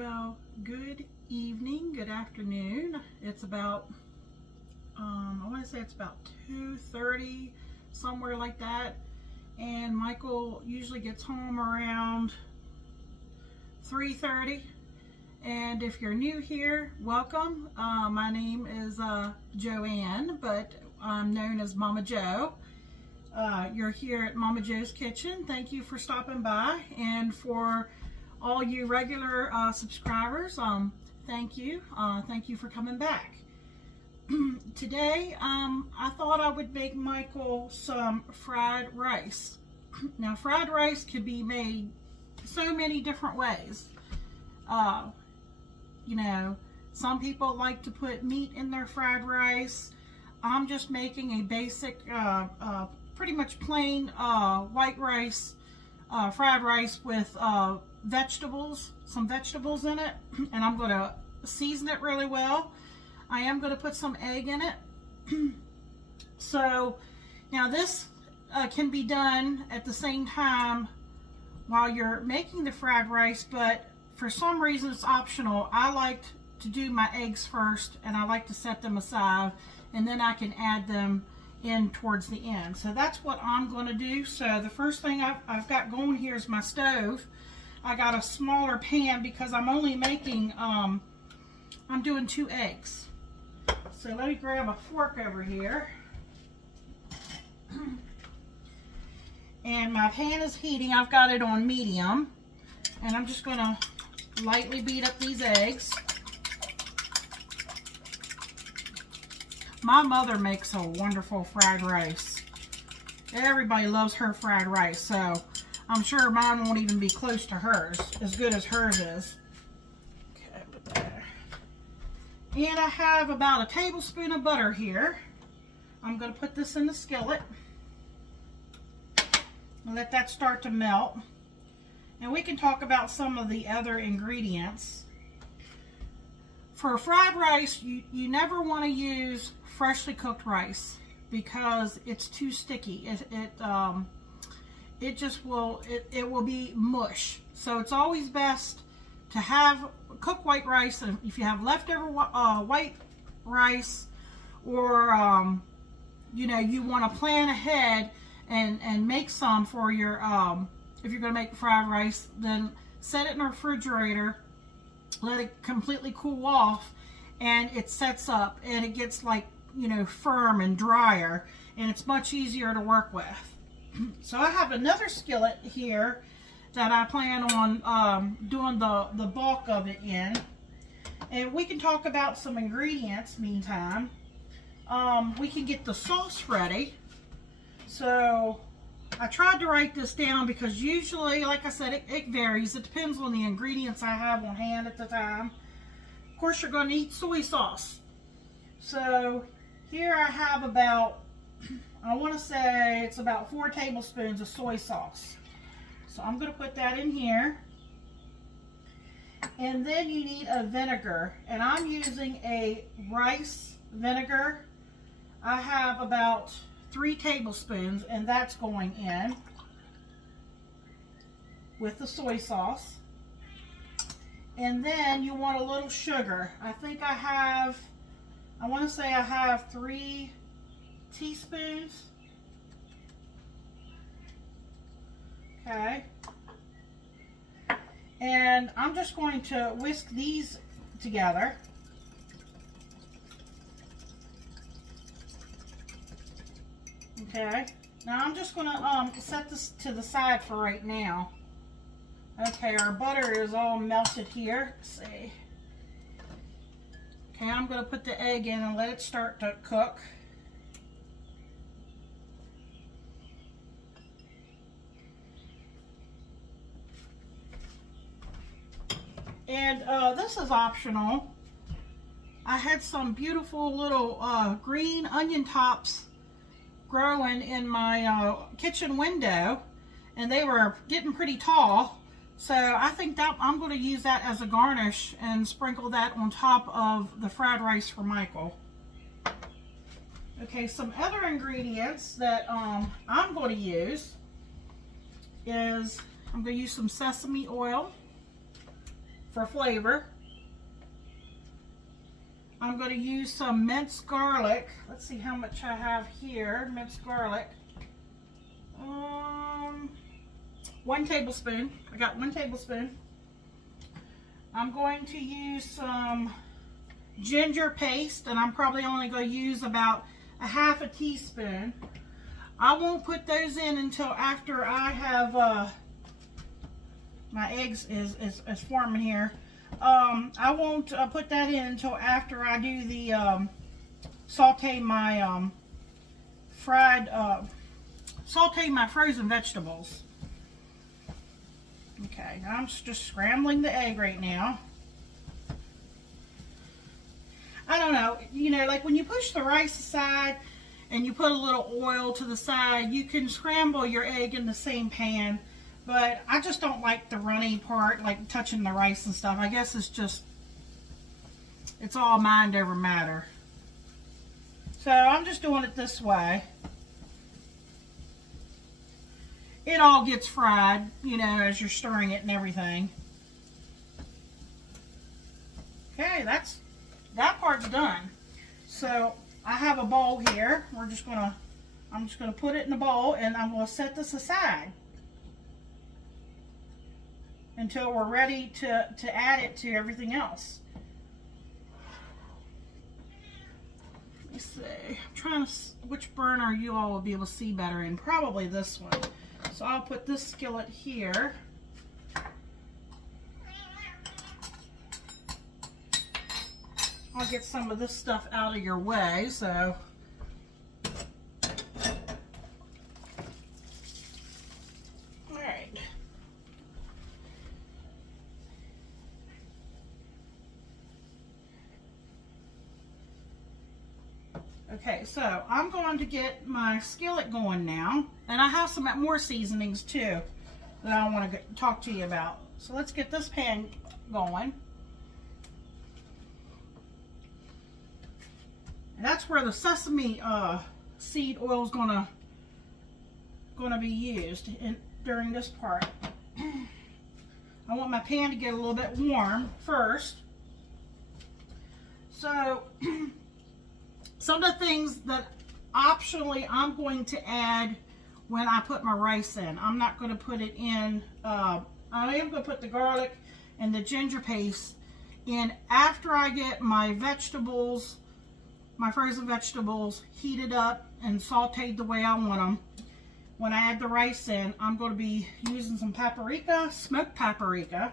Well, good evening, good afternoon. It's about, I want to say it's about 2:30, somewhere like that. And Michael usually gets home around 3:30. And if you're new here, welcome. My name is Joanne, but I'm known as Momma Jo. You're here at Momma Jo's Kitchen. Thank you for stopping by. And for all you regular subscribers, thank you. Thank you for coming back. Today, I thought I would make Michael some fried rice. Now, fried rice could be made so many different ways. You know, some people like to put meat in their fried rice. I'm just making a basic, pretty much plain white rice, fried rice with vegetables, some vegetables in it, and I'm going to season it really well. I am going to put some egg in it. So now this can be done at the same time while you're making the fried rice, but for some reason it's optional. I like to do my eggs first, and I like to set them aside, and then I can add them in towards the end. So that's what I'm going to do. So the first thing I've got going here is my stove. I got a smaller pan because I'm only making, I'm doing 2 eggs. So let me grab a fork over here. And my pan is heating. I've got it on medium. And I'm just going to lightly beat up these eggs. My mother makes a wonderful fried rice. Everybody loves her fried rice, so I'm sure mine won't even be close to hers, as good as hers is. Okay, put that there. And I have about a tablespoon of butter here. I'm going to put this in the skillet and let that start to melt. And we can talk about some of the other ingredients. For fried rice, you never want to use freshly cooked rice because it's too sticky. It just will, it will be mush. So it's always best to have cooked white rice. And if you have leftover white rice, or you know, you want to plan ahead and make some for your, if you're going to make fried rice, then set it in the refrigerator, let it completely cool off, and it sets up and it gets, like, you know, firm and drier, and it's much easier to work with. So I have another skillet here that I plan on doing the bulk of it in, and we can talk about some ingredients meantime. We can get the sauce ready. So I tried to write this down because usually, like I said, it varies. It depends on the ingredients I have on hand at the time. Of course, you're going to eat soy sauce. So here I have about, I want to say it's about 4 tablespoons of soy sauce. So I'm going to put that in here. And then you need a vinegar. And I'm using a rice vinegar. I have about 3 tablespoons, and that's going in with the soy sauce. And then you want a little sugar. I think I want to say I have 3 teaspoons. Okay. And I'm just going to whisk these together. Okay, now I'm just going to set this to the side for right now. Okay, our butter is all melted here. Let's see. Okay, I'm going to put the egg in and let it start to cook. And this is optional. I had some beautiful little green onion tops growing in my kitchen window, and they were getting pretty tall, so I think that I'm going to use that as a garnish and sprinkle that on top of the fried rice for Michael. Okay, some other ingredients that I'm going to use is I'm going to use some sesame oil. for flavor. I'm going to use some minced garlic. Let's see how much I have here. Minced garlic. 1 tablespoon. I got 1 tablespoon. I'm going to use some ginger paste, and I'm probably only going to use about a half a teaspoon. I won't put those in until after I have my eggs is forming here. I won't put that in until after I do the saute my frozen vegetables. Okay, I'm just scrambling the egg right now. I don't know, you know, like when you push the rice aside and you put a little oil to the side, you can scramble your egg in the same pan. But I just don't like the runny part, like touching the rice and stuff. I guess it's all mind over matter. So I'm just doing it this way. It all gets fried, you know, as you're stirring it and everything. Okay, that part's done. So I have a bowl here. I'm just gonna put it in a bowl, and I'm gonna set this aside until we're ready to add it to everything else. Let me see. I'm trying to, which burner you all will be able to see better in. Probably this one. So I'll put this skillet here. I'll get some of this stuff out of your way, so. All right. Okay, so I'm going to get my skillet going now, and I have some more seasonings too that I want to talk to you about. So let's get this pan going. And that's where the sesame seed oil is gonna be used during this part. I want my pan to get a little bit warm first. So some of the things that optionally I'm going to add when I put my rice in. I'm not going to put it in, I am going to put the garlic and the ginger paste in after I get my vegetables, my frozen vegetables heated up and sauteed the way I want them. When I add the rice in, I'm going to be using some paprika, smoked paprika.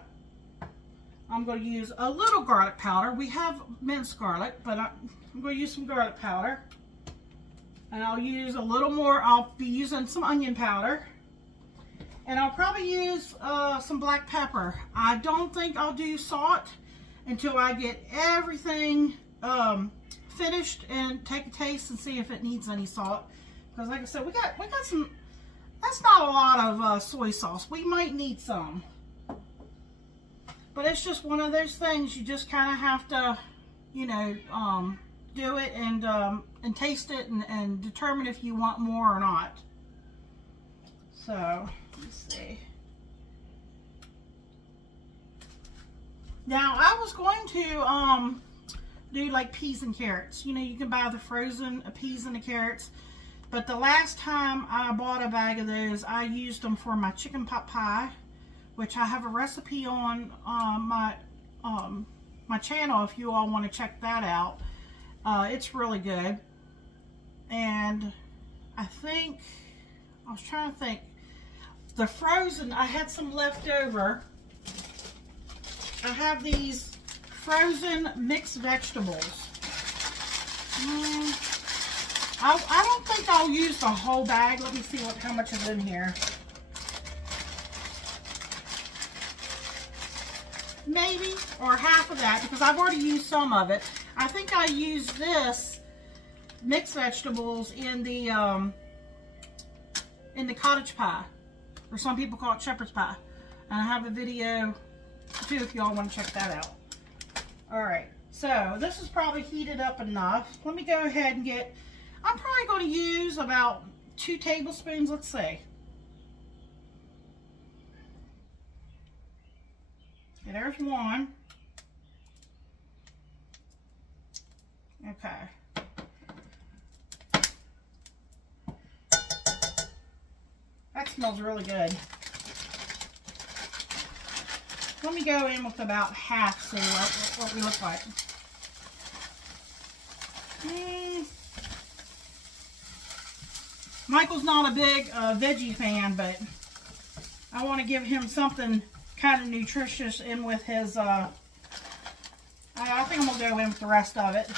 I'm going to use a little garlic powder. We have minced garlic, but I'm going to use some garlic powder. And I'll use a little more. I'll be using some onion powder. And I'll probably use some black pepper. I don't think I'll do salt until I get everything finished and take a taste and see if it needs any salt. Because like I said, we got some, that's not a lot of soy sauce. We might need some. But it's just one of those things you just kind of have to, you know, do it and taste it and determine if you want more or not. So, let's see. Now, I was going to do like peas and carrots. You know, you can buy the frozen peas and the carrots. But the last time I bought a bag of those, I used them for my chicken pot pie, which I have a recipe on my channel if you all want to check that out. It's really good. And I was trying to think, the frozen, I had some left over. I have these frozen mixed vegetables. I don't think I'll use the whole bag. Let me see how much is in here. Maybe, or half of that, because I've already used some of it. I think I used this mixed vegetables in the cottage pie, or some people call it shepherd's pie. And I have a video too if y'all want to check that out. All right, so this is probably heated up enough. Let me go ahead and get, I'm probably going to use about 2 tablespoons, let's see. Okay, there's one. Okay. That smells really good. Let me go in with about half, see what we look like. Michael's not a big veggie fan, but I want to give him something kind of nutritious in with his, I think I'm going to go in with the rest of it.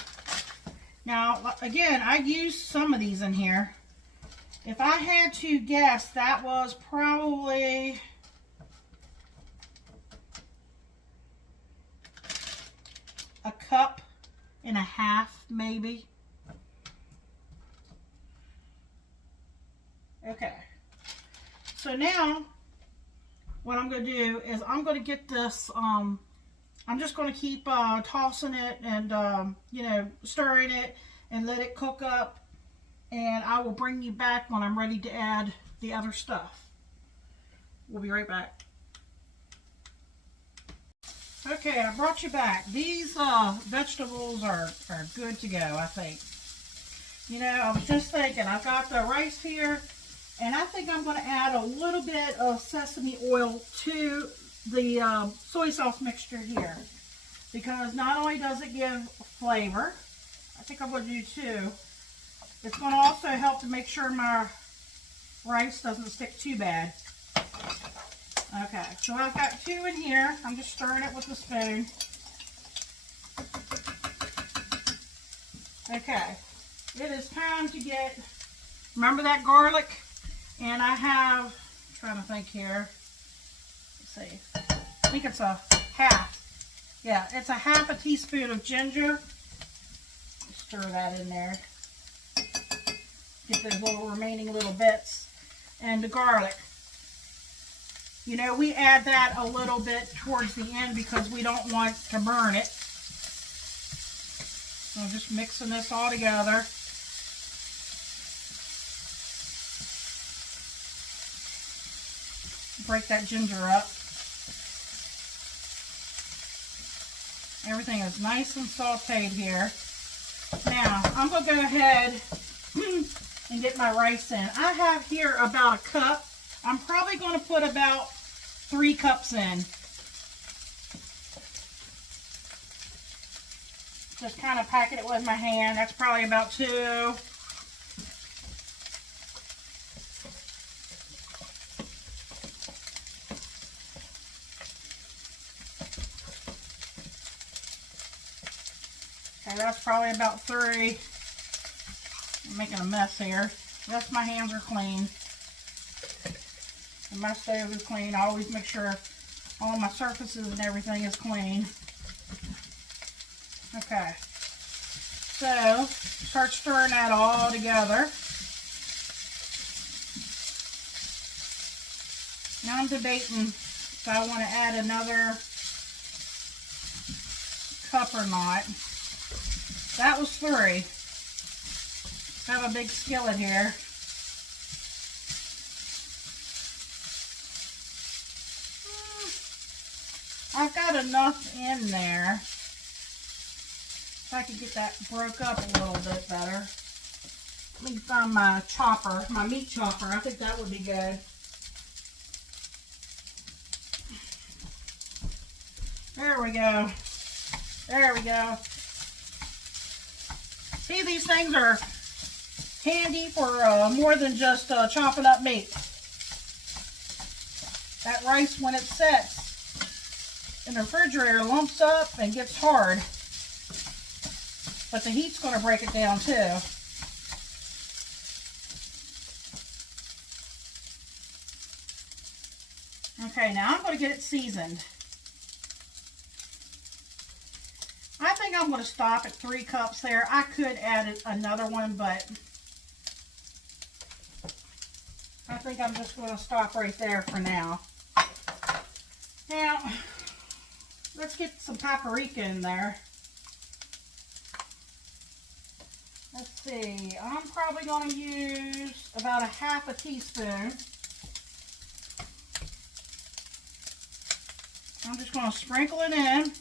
Now, again, I used some of these in here. If I had to guess, that was probably a cup and a half, maybe. Okay. So now, what I'm going to do is I'm going to get this, I'm just going to keep tossing it and, you know, stirring it and let it cook up. And I will bring you back when I'm ready to add the other stuff. We'll be right back. Okay, I brought you back. These vegetables are good to go, I think. You know, I was just thinking, I've got the rice here, and I think I'm going to add a little bit of sesame oil to the soy sauce mixture here. Because not only does it give flavor, I think I'm going to do two. It's going to also help to make sure my rice doesn't stick too bad. Okay, so I've got two in here. I'm just stirring it with a spoon. Okay, it is time to get, remember that garlic? And I have, I'm trying to think here. Let's see. I think it's a half. Yeah, it's a half a teaspoon of ginger. Stir that in there. Get those little remaining little bits. And the garlic. You know, we add that a little bit towards the end because we don't want to burn it. So I'm just mixing this all together. Break that ginger up. Everything is nice and sauteed here. Now, I'm going to go ahead and get my rice in. I have here about a cup. I'm probably going to put about 3 cups in. Just kind of packing it with my hand. That's probably about 2. Okay, that's probably about 3. I'm making a mess here. Yes, my hands are clean. And my stove is clean. I always make sure all my surfaces and everything is clean. Okay. So, start stirring that all together. Now I'm debating if I want to add another cup or not. That was 3. I have a big skillet here. I've got enough in there. If I could get that broke up a little bit better. Let me find my chopper, my meat chopper. I think that would be good. There we go. There we go. See, these things are handy for more than just chopping up meat. That rice, when it sets in the refrigerator, lumps up and gets hard. But the heat's going to break it down too. Okay, now I'm going to get it seasoned. I think I'm going to stop at 3 cups there. I could add another one, but I think I'm just going to stop right there for now. Now, let's get some paprika in there. Let's see, I'm probably going to use about a half a teaspoon. I'm just going to sprinkle it in.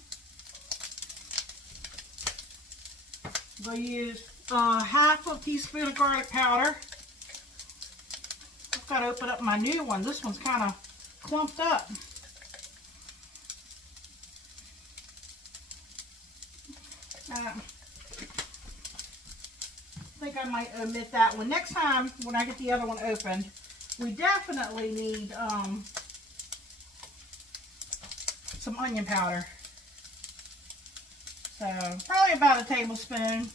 I'm going to use half a teaspoon of garlic powder. I've got to open up my new one. This one's kind of clumped up. I think I might omit that one. Next time when I get the other one opened, we definitely need some onion powder. So probably about a tablespoon.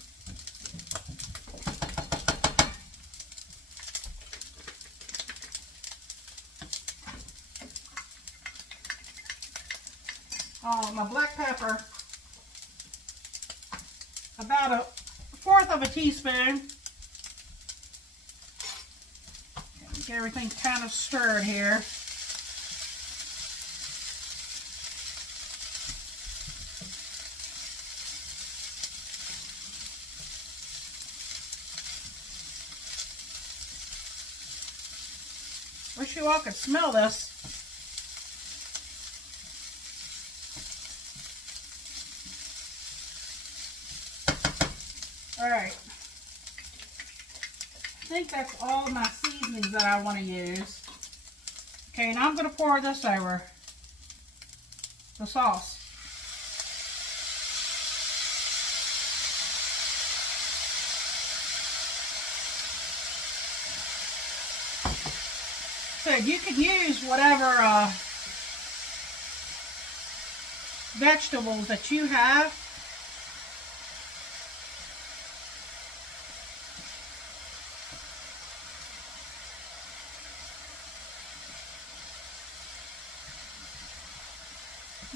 My black pepper, about a fourth of a teaspoon. Get everything kind of stirred here. Wish you all could smell this. Alright, I think that's all my seasonings that I want to use. Okay, now I'm going to pour this over the sauce. So you can use whatever vegetables that you have.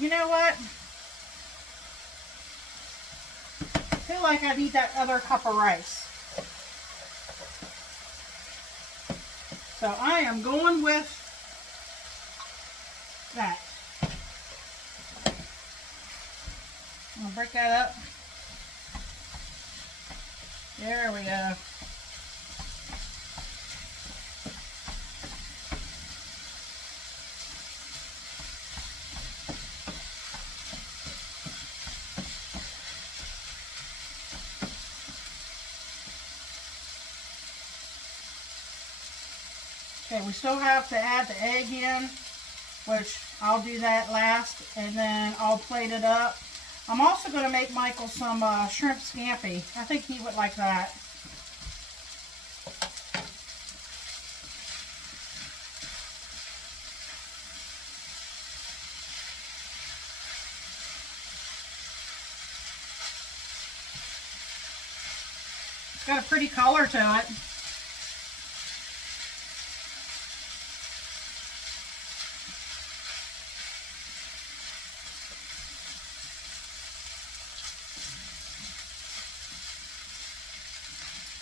You know what? I feel like I need that other cup of rice. So I am going with that. I'm going to break that up. There we go. Okay, we still have to add the egg in, which I'll do that last, and then I'll plate it up. I'm also going to make Michael some shrimp scampi. I think he would like that. It's got a pretty color to it.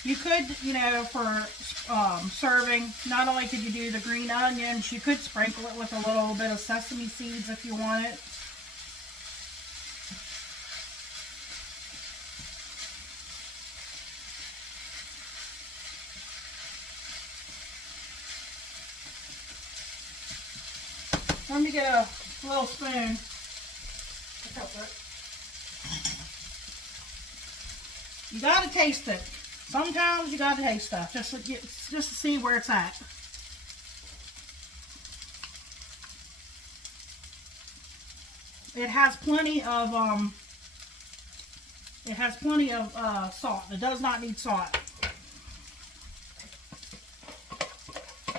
You could, you know, for serving, not only could you do the green onions, you could sprinkle it with a little bit of sesame seeds if you want it. Let me get a little spoon. You gotta taste it. Sometimes you gotta taste stuff just to see where it's at. It has plenty of salt. It does not need salt.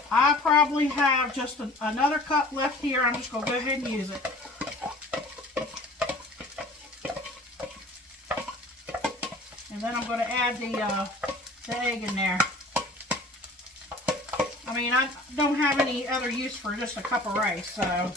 I probably have just another cup left here. I'm just gonna go ahead and use it. And then I'm going to add the egg in there. I mean, I don't have any other use for just a cup of rice, so.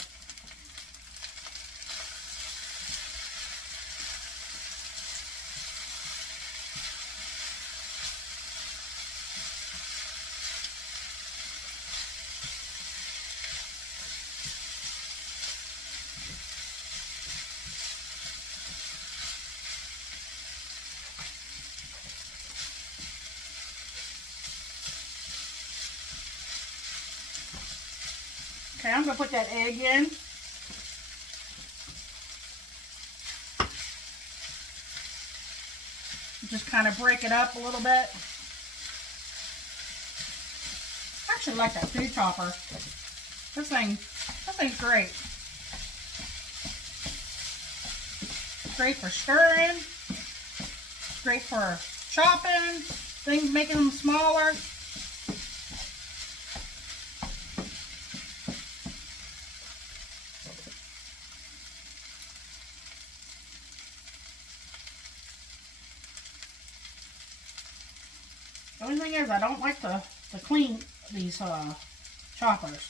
Okay, I'm going to put that egg in. Just kind of break it up a little bit. I actually like that food chopper. This thing's great. Great for stirring. Great for chopping. Things, making them smaller. The only thing is, I don't like to clean these choppers.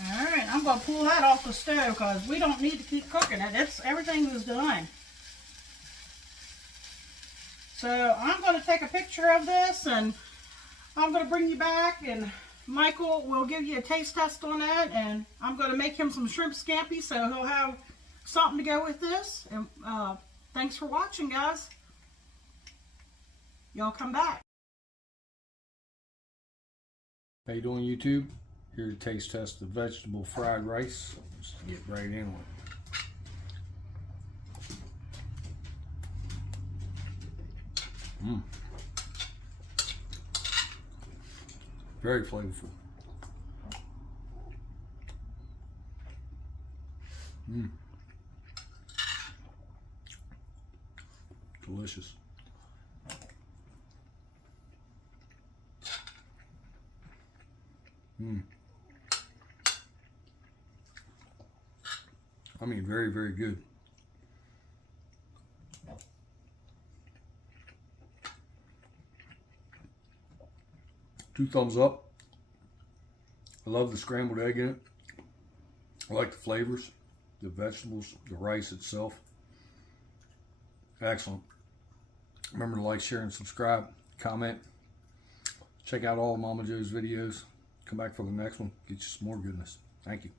Alright, I'm going to pull that off the stove because we don't need to keep cooking it. Everything is done. So I'm going to take a picture of this and I'm going to bring you back, and Michael will give you a taste test on that, and I'm going to make him some shrimp scampi so he'll have something to go with this. And thanks for watching, guys. Y'all come back. How you doing, YouTube? Here to taste test the vegetable fried rice. Let's get right in with it. Very flavorful. Delicious. I mean, very, very good. Two thumbs up. I love the scrambled egg in it. I like the flavors, the vegetables, the rice itself. Excellent. Remember to like, share, and subscribe. Comment. Check out all of Momma Jo's videos. Come back for the next one. Get you some more goodness. Thank you.